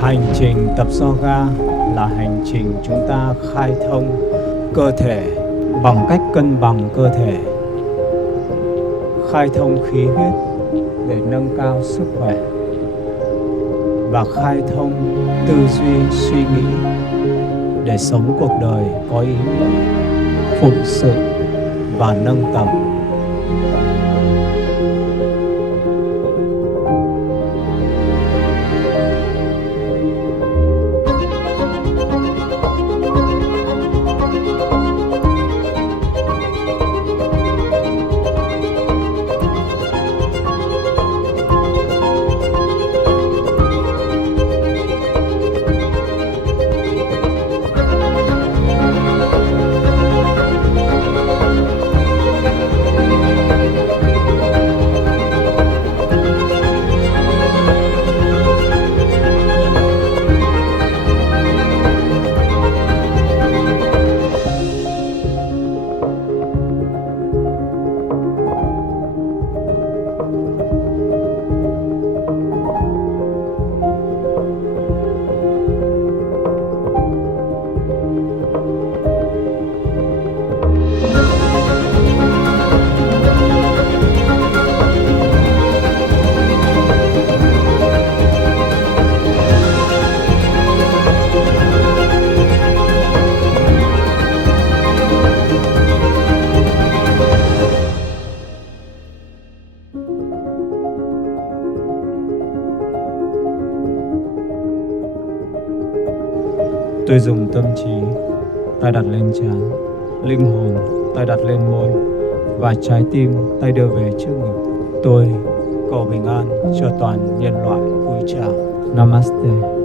Hành trình tập yoga là hành trình chúng ta khai thông cơ thể bằng cách cân bằng cơ thể, khai thông khí huyết để nâng cao sức khỏe và khai thông tư duy suy nghĩ để sống cuộc đời có ý nghĩa, phụng sự và nâng tầm. Tôi dùng tâm trí tay đặt lên trán, linh hồn tay đặt lên môi và trái tim tay đưa về trước ngực. Tôi cầu bình an cho toàn nhân loại. Cúi chào. Namaste.